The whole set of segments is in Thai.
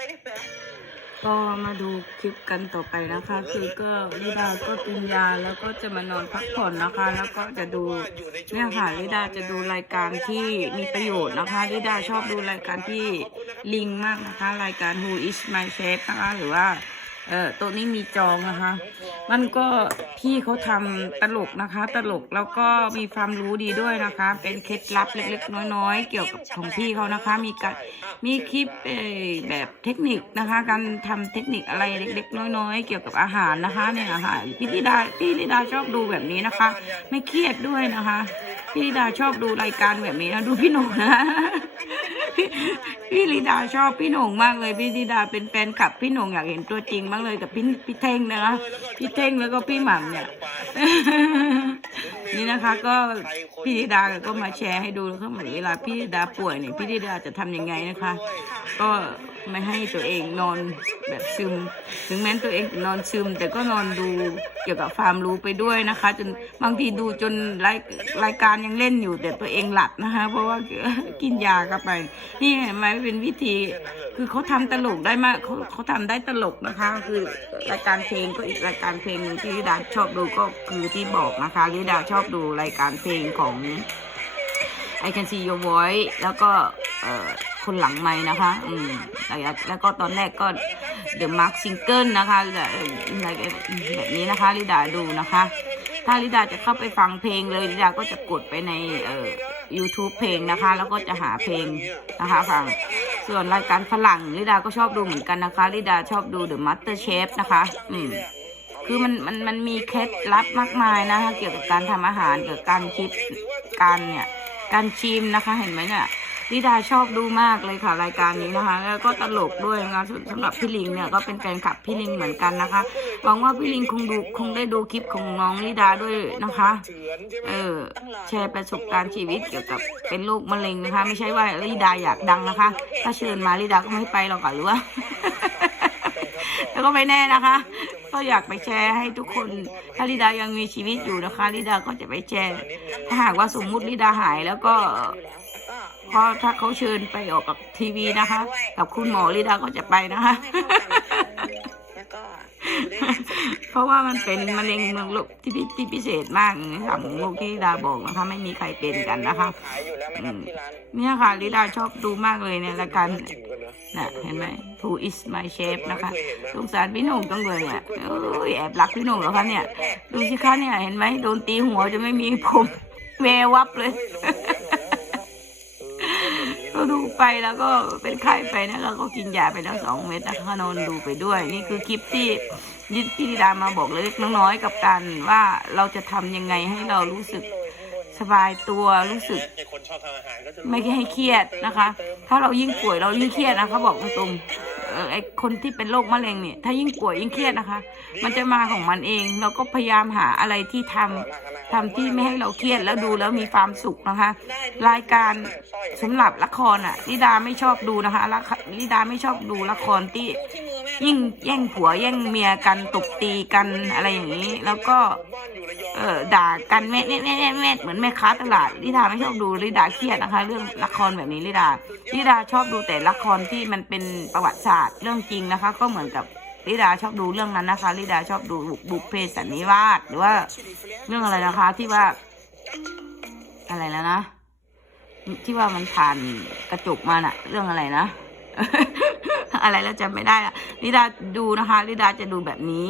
ไม่ได้แปลก็มาดูคลิปกันต่อไปนะคะ คือก็ลิดาก็กินยาแล้วก็จะมานอนพักผ่อนนะคะ แล้วก็จะดูเนี่ยค่ะลิดาจะดูรายการที่มีประโยชน์นะคะลิดาชอบดูรายการที่ลิงมากนะคะ รายการ Who is my chef นะคะหรือว่า เออตัวนี้มีจองนะคะ มันก็พี่เขาทำตลกนะคะ ตลกแล้วก็มีความรู้ดีด้วยนะคะ เป็นเคล็ดลับเล็กๆ น้อยๆ เกี่ยวกับของพี่เขานะคะ มีการมีคลิปแบบเทคนิคนะคะ การทำเทคนิคอะไรเล็กๆ น้อยๆ เกี่ยวกับอาหารนะคะเนี่ยอาหารพี่ลิดาพี่ลิดาชอบดูแบบนี้นะคะ ไม่เครียดด้วยนะคะ พี่ลิดาชอบดูรายการแบบนี้นะดูพี่หนุ่มนะ พี่พี่ลิดาชอบพี่หน่งมากเลยพี่ลิดาเป็นแฟนคลับพี่หน่งอยากเห็นตัวจริงมากเลยกับพี่พี่เท่งนะคะพี่เท่งแล้วก็พี่หม่ำเนี่ย นี่นะคะ ก็พี่ลิดาก็มาแชร์ให้ดูแล้วก็เหมือนเวลาพี่ลิดาป่วยเนี่ยพี่ลิดาจะทำยังไงนะคะ ก็ ไม่ให้ตัวเองนอนแบบซึม ถึงแม้ตัวเองนอนซึม แต่ก็นอนดูเกี่ยวกับความรู้ไปด้วยนะคะ จนบางทีดูจนรายรายการยังเล่นอยู่ แต่ตัวเองหลับนะคะ เพราะว่ากินยาเข้าไป นี่เห็นไหมเป็นวิธี คือเขาทำตลกได้มากเขาเขาทำได้ตลกนะคะ คือรายการเพลงก็อีกรายการเพลงหนึ่งที่ลิดาชอบดูก็คือที่บอกนะคะลิดาชอบดูรายการเพลงของ I can see your voice แล้วก็เอ่อ คนหลังไม้นะคะ อืมแล้วก็ตอนแรกก็ The Mark Single นะคะแบบแบบนี้นะคะลิดาดูนะคะ ถ้าลิดาจะเข้าไปฟังเพลงเลยลิดาก็จะกดไปในเอ่อ YouTube เพลงนะคะ แล้วก็จะหาเพลงนะคะฟังส่วนรายการฝรั่งลิดาก็ชอบดูเหมือนกันนะคะลิดาชอบดู The Master Chef นะคะ อืมคือมันมันมันมีเคล็ดลับมากมายนะคะ เกี่ยวกับการทำอาหารเกี่ยวกับการคิดการเนี่ย การชิมนะคะเห็นไหมเนี่ย ลิดาชอบดูมากเลยค่ะรายการนี้นะคะ แล้วก็ตลกด้วยนะคะสำหรับพี่ลิงเนี่ยก็เป็นแฟนคลับพี่ลิงเหมือนกันนะคะหวังว่าพี่ลิงคงดูคงได้ดูคลิปของน้องลิดาด้วยนะคะ เออแชร์ประสบการณ์ชีวิตเกี่ยวกับเป็นโรคมะเร็งนะคะ ไม่ใช่ว่าลิดาอยากดังนะคะ ถ้าเชิญมาลิดาก็ไม่ไปหรอกค่ะหรือว่าแล้วก็ไม่แน่นะคะ ก็อยากไปแชร์ให้ทุกคน ถ้าลิดายังมีชีวิตอยู่นะคะลิดาก็จะไปแชร์ ถ้าหากว่าสมมุติลิดาหายแล้วก็ เพราะถ้าเขาเชิญไปออกกับทีวีนะคะ กับคุณหมอลิดาก็จะไปนะคะแล้วก็เพราะว่ามันเป็นมะเร็งเมืองโรคที่พิที่พิเศษมากในสามของโลกที่ลิดาบอกนะคะไม่มีใครเป็นกันนะคะขายอยู่แล้วไหมครับที่ร้านเนี่ยค่ะลิดาชอบดูมากเลยเนี่ยรายการกินกันนะน่ะเห็นไหม Who is my chef นะคะไม่เคยเห็นนะสงสารพี่หนุ่มจังเลยเนี่ยโอ้ยแอบรักพี่หนุ่มเหรอคะเนี่ย ดูสิคะเนี่ยเห็นไหมโดนตีหัวจะไม่มีผมแววับเลย ก็ดูไปแล้วก็เป็นไข้ไปนะแล้วก็กินยาไปแล้วสองเม็ดนะคะก็นอนดูไปด้วย นี่คือคลิปที่ยิพี่ธิดามาบอกเล็กน้อยๆกับการว่าเราจะทำยังไงให้เรารู้สึกสบายตัวรู้สึกไอ้คนชอบทำอาหารก็จะไม่ให้เครียดนะคะ ถ้าเรายิ่งป่วยเรายิ่งเครียดนะเขาบอกตรงๆ เอ่อไอ้คนที่เป็นโรคมะเร็งเนี่ย ถ้ายิ่งป่วยยิ่งเครียดนะคะ มันจะมาของมันเอง เราก็พยายามหาอะไรที่ทำทำที่ไม่ให้เราเครียดแล้วดูแล้วมีความสุขนะคะ รายการสำหรับละครอะลิดาไม่ชอบดูนะคะละลิดาไม่ชอบดูละครที่ที่มือแม่ยิ่งแย่งผัวแย่งเมียกันตบตีกันอะไรอย่างนี้ แล้วก็ บ้านอยู่ระยองเออด่ากันแม่แม่แม่แม่เหมือนแม่ค้าตลาดลิดาไม่ชอบดูลิดาเครียดนะคะ เรื่องละครแบบนี้ลิดาลิดาชอบดูแต่ละครที่มันเป็นประวัติศาสตร์เรื่องจริงนะคะ ก็เหมือนกับลิดาชอบดูเรื่องนั้นนะคะลิดาชอบดูบุพเพสันนิวาสหรือว่าเรื่องอะไรนะคะ ที่ว่า อะไรแล้วนะที่ว่ามันผ่านกระจกมาน่ะ เรื่องอะไรนะอะไรแล้วจำไม่ได้ละลิดาดูนะคะลิดาจะดูแบบนี้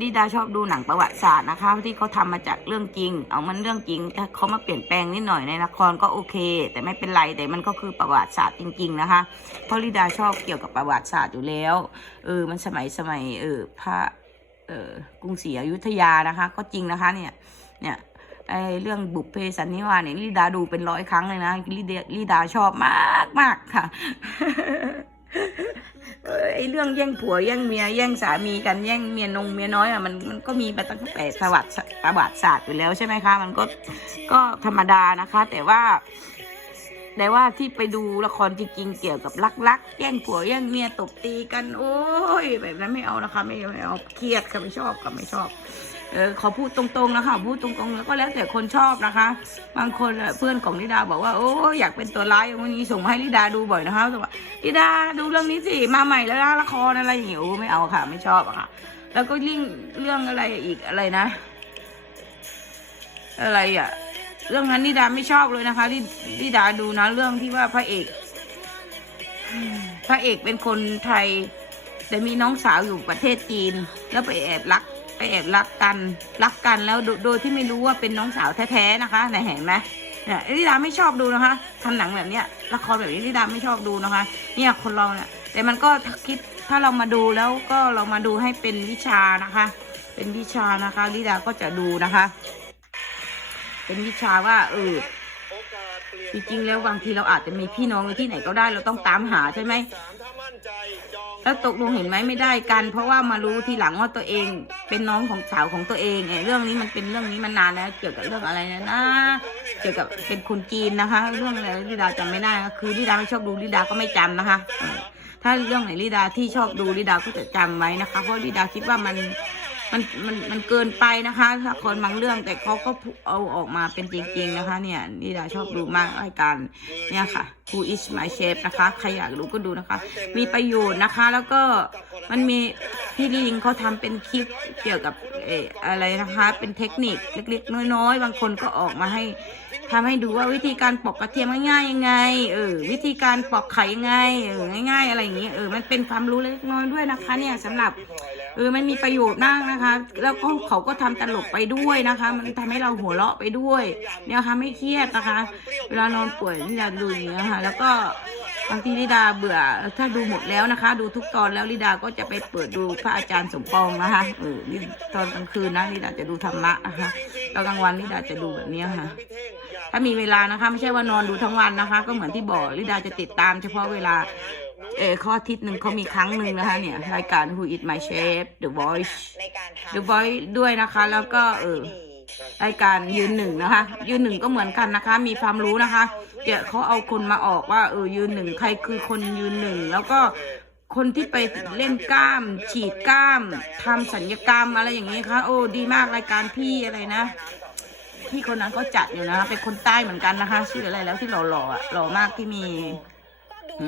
ดิดาชอบดูหนังประวัติศาสตร์นะคะที่เขาทำมาจากเรื่องจริง เอามันเรื่องจริงถ้าเขามาเปลี่ยนแปลงนิดหน่อยในละครก็โอเค แต่ไม่เป็นไรแต่มันก็คือประวัติศาสตร์จริง ๆ นะคะเพราะลิดาชอบเกี่ยวกับประวัติศาสตร์อยู่แล้วเออมันสมัยสมัยเออพระเออกรุงศรีอยุธยานะคะ ก็จริงนะคะเนี่ยเนี่ยไอเรื่องบุพเพสันนิวาสเนี่ยลิดาดูเป็นร้อยครั้งเลยนะลิดาลิดาชอบมากมากค่ะ ไอเรื่องแย่งผัวแย่งเมียแย่งสามีกันแย่งเมียนงเมียน้อยอะมันมันก็มีมาตั้งแต่ประวัติศาสตร์ประวัติศาสตร์อยู่แล้วใช่ไหมคะ มันก็ก็ธรรมดานะคะ แต่ว่าแต่ว่าที่ไปดูละครจริงๆเกี่ยวกับรักๆแย่งผัวแย่งเมียตบตีกัน โอ้ยแบบนั้นไม่เอานะคะ ไม่ไม่เอาเครียดค่ะไม่ชอบค่ะไม่ชอบ เออขอพูดตรงๆนะคะพูดตรงๆแล้วก็แล้วแต่คนชอบนะคะ บางคนเพื่อนของลิดาบอกว่าโอ้อยากเป็นตัวร้ายวันนี้ส่งมาให้ลิดาดูบ่อยนะคะบอกว่าลิดาดูเรื่องนี้สิมาใหม่แล้วนะละครอะไรอย่างเงี้ยโอ้ไม่เอาค่ะ ไม่ชอบอะค่ะ แล้วก็เรื่งเรื่องอะไรอีกอะไรนะ อะไรอะเรื่องนั้นลิดาไม่ชอบเลยนะคะลิลิดาดูนะ เรื่องที่ว่าพระเอกพระเอกเป็นคนไทย แต่มีน้องสาวอยู่ประเทศจีน แล้วไปแอบรัก แอบรักกันรักกันแล้วโดยที่ไม่รู้ว่าเป็นน้องสาวแท้ๆนะคะไหนเห็นไหมเนี่ยลิดาไม่ชอบดูนะคะทำหนังแบบเนี้ยละครแบบนี้ลิดาไม่ชอบดูนะคะ เนี่ยคนเราเนี่ยแต่มันก็คิดถ้าเรามาดูแล้วก็เรามาดูให้เป็นวิชานะคะ เป็นวิชานะคะลิดาก็จะดูนะคะ เป็นวิชาว่าเออจริงๆแล้วบางทีเราอาจจะมีพี่น้องอยู่ที่ไหนก็ได้เราต้องตามหาใช่ไหม แล้วตกลงเห็นไหมไม่ได้กัน เพราะว่ามารู้ทีหลังว่าตัวเอง เป็นน้องของสาวของตัวเองไอ้เรื่องนี้มันเป็นเรื่องนี้มันนานแล้วเกี่ยวกับเรื่องอะไรนะนะเกี่ยวกับเป็นคนจีนนะคะ เรื่องอะไรลิดาจำไม่ได้คือลิดาไม่ชอบดูลิดาก็ไม่จำนะคะ ถ้าเรื่องไหนลิดาที่ชอบดูลิดาก็จะจำไว้นะคะ เพราะลิดาคิดว่ามัน มันมันมันเกินไปนะคะละครบางเรื่องแต่เขาก็เอาออกมาเป็นจริง ๆ นะคะ เนี่ยนี่ดาชอบดูมากรายการเนี่ยค่ะ Who is my chef นะคะใครอยากดูก็ดูนะคะ มีประโยชน์นะคะ แล้วก็มันมีพี่ลิงเขาทำเป็นคลิปเกี่ยวกับเอออะไรนะคะ เป็นเทคนิคเล็กๆน้อยๆ บางคนก็ออกมาให้ ทำให้ดูว่าวิธีการปอกกระเทียมง่ายๆยังไง เออ วิธีการปอกไข่ยังไง เออ ง่ายๆ อะไรอย่างนี้ เออ มันเป็นความรู้เล็กน้อยด้วยนะคะ เนี่ยสำหรับ เออ มันมีประโยชน์มากนะคะ แล้วก็เขาก็ทำตลกไปด้วยนะคะ มันทำให้เราหัวเราะไปด้วย เนี่ยค่ะไม่เครียดนะคะ เวลานอนป่วยนี่จะดูอย่างเงี้ยค่ะ แล้วก็บางทีลิดาเบื่อ ถ้าดูหมดแล้วนะคะ ดูทุกตอนแล้วลิดาก็จะไปเปิดดูพระอาจารย์สมปองนะคะ เออ นี่ตอนกลางคืนนะลิดาจะดูธรรมะนะคะ ตอนกลางวันลิดาจะดูแบบเนี้ยค่ะ ถ้ามีเวลานะคะ ไม่ใช่ว่านอนดูทั้งวันนะคะ ก็เหมือนที่บอกลิดาจะติดตามเฉพาะเวลาเออข้อทิตย์หนึ่งเขามีครั้งหนึ่งนะคะ เนี่ย รายการ Who is my chef The Voice The Voice ด้วยนะคะ แล้วก็เออรายการยืนหนึ่งนะคะ ยืนหนึ่งก็เหมือนกันนะคะ มีความรู้นะคะเดี๋ยวเขาเอาคนมาออกว่าเออยืนหนึ่งใครคือคนยืนหนึ่งแล้วก็คนที่ไปเล่นกล้าม ฉีดกล้ามทำสัญญกรรมอะไรอย่างนี้ค่ะโอ้ดีมากรายการพี่อะไรนะ พี่คนนั้นก็จัดอยู่นะคะเป็นคนใต้เหมือนกันนะคะ ชื่ออะไรแล้วที่หล่อๆอะหล่อมากที่มี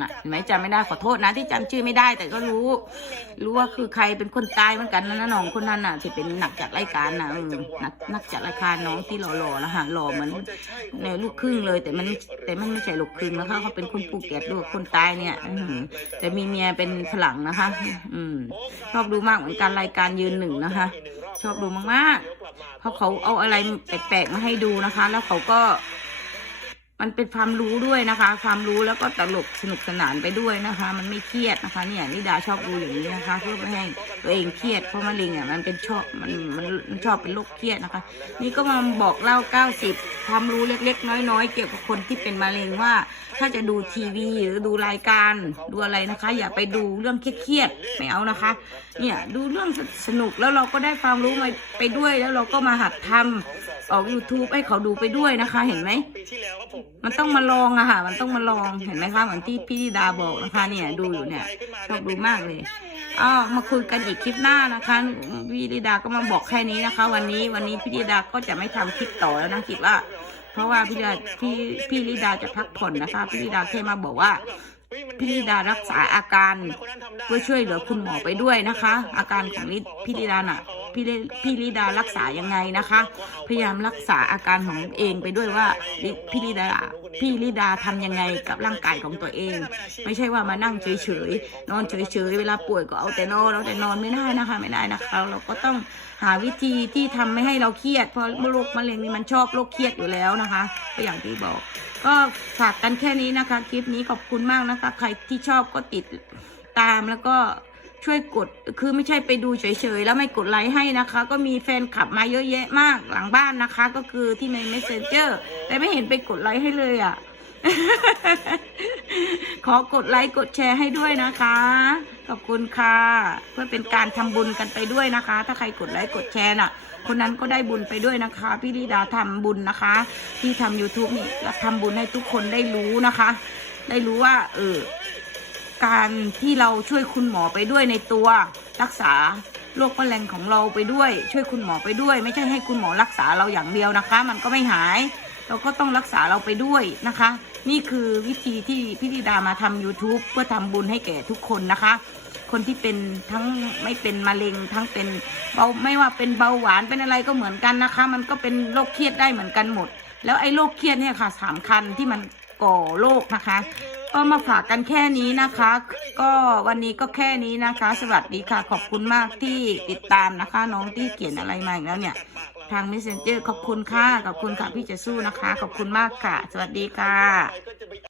น่ะเห็นไหมจำไม่ได้ขอโทษนะ ที่จำชื่อไม่ได้แต่ก็รู้ รู้ว่าคือใครเป็นคนใต้เหมือนกันนะน้องคนนั้นน่ะที่เป็นหนักจัดรายการนะนักนักจัดรายการน้องที่หล่อๆนะคะหล่อเหมือนในลูกครึ่งเลย แต่มันแต่มันไม่ใช่ลูกครึ่งนะคะเขาเป็นคนภูเก็ตด้วยคนใต้เนี่ยอื้อหือแต่มีเมียเป็นฝรั่งนะคะ อืมชอบดูมากเหมือนกันรายการยืนหนึ่งนะคะ ชอบดูมากๆ เพราะเขาเอาอะไรแปลกๆมาให้ดูนะคะ แล้วเขาก็ มันเป็นความรู้ด้วยนะคะ ความรู้แล้วก็ตลกสนุกสนานไปด้วยนะคะ มันไม่เครียดนะคะ เนี่ยนิดาชอบดูอย่างนี้นะคะ เพื่อไม่ให้ตัวเองเครียดเพราะมะเร็งอะมันเป็นชอบมันมันชอบเป็นโรคเครียดนะคะ นี่ก็มาบอกเล่า 90 ความรู้เล็ก ๆ น้อย ๆ เกี่ยวกับคนที่เป็นมะเร็งว่า ถ้าจะดูทีวีหรือดูรายการดูอะไรนะคะ อย่าไปดูเรื่องเครียดๆไม่เอานะคะ เนี่ยดูเรื่องสนุกแล้วเราก็ได้ความรู้มาไปด้วยแล้วเราก็มาหัดทำ ออก YouTube ให้เขาดูไปด้วยนะคะ เห็นไหม ปีที่แล้วครับผมมันต้องมาลองอะค่ะ มันต้องมาลอง เห็นไหมคะ เหมือนที่พี่ธิดาบอกนะคะ เนี่ยดูอยู่เนี่ยชอบดูมากเลยอ้าวมาคุยกันอีกคลิปหน้านะคะ พี่ธิดาก็มาบอกแค่นี้นะคะ วันนี้ วันนี้พี่ธิดาก็จะไม่ทำคลิปต่อแล้วนะคิดว่า เพราะว่าพี่ธิดาพี่พี่ธิดาจะพักผ่อนนะคะ พี่ธิดาแค่มาบอกว่าพี่ธิดารักษาอาการ เพื่อช่วยเหลือคุณหมอไปด้วยนะคะ อาการของลิพี่ลิดาน่ะ พี่ลิพี่ลิดารักษายังไงนะคะ พยายามรักษาอาการของเองไปด้วยว่าพี่ลิดาพี่ลิดาทำยังไงกับร่างกายของตัวเอง ไม่ใช่ว่ามานั่งเฉยๆนอนเฉยๆเวลาป่วยก็เอาแต่นอนเอาแต่นอนไม่ได้นะคะไม่ได้นะคะ เราก็ต้องหาวิธีที่ทำไม่ให้เราเครียดเพราะโรคมะเร็งนี่มันชอบโรคเครียดอยู่แล้วนะคะก็อย่างที่บอก ก็ฝากกันแค่นี้นะคะ คลิปนี้ขอบคุณมากนะคะ ใครที่ชอบก็ติดตามแล้วก็ ช่วยกดคือไม่ใช่ไปดูเฉยๆแล้วไม่กดไลค์ให้นะคะ ก็มีแฟนคลับมาเยอะแยะมากหลังบ้านนะคะ ก็คือที่ใน messenger แต่ไม่เห็นไปกดไลค์ให้เลยอะ ขอกดไลค์กดแชร์ให้ด้วยนะคะ ขอบคุณค่ะ เพื่อเป็นการทำบุญกันไปด้วยนะคะ ถ้าใครกดไลค์กดแชร์น่ะ คนนั้นก็ได้บุญไปด้วยนะคะ พี่ลิดาทำบุญนะคะ ที่ทำ YouTube นี่ทำบุญให้ทุกคนได้รู้นะคะ ได้รู้ว่า เออ การที่เราช่วยคุณหมอไปด้วยในตัวรักษาโรคมะเร็งของเราไปด้วย ช่วยคุณหมอไปด้วย ไม่ใช่ให้คุณหมอรักษาเราอย่างเดียวนะคะ มันก็ไม่หาย เราก็ต้องรักษาเราไปด้วยนะคะ นี่คือวิธีที่พี่ธิดามาทำ YouTube เพื่อทำบุญให้แก่ทุกคนนะคะ คนที่เป็นทั้งไม่เป็นมะเร็งทั้งเป็นเบาไม่ว่าเป็นเบาหวานเป็นอะไรก็เหมือนกันนะคะ มันก็เป็นโรคเครียดได้เหมือนกันหมด แล้วไอ้โรคเครียดเนี่ยค่ะสามคัญที่มันก่อโรคนะคะ ก็มาฝากกันแค่นี้นะคะ ก็วันนี้ก็แค่นี้นะคะ สวัสดีค่ะ ขอบคุณมากที่ติดตามนะคะ น้องที่เขียนอะไรมาอีกแล้วเนี่ย ทาง messenger ขอบคุณค่ะ ขอบคุณค่ะ พี่จะสู้นะคะ ขอบคุณมากค่ะ สวัสดีค่ะ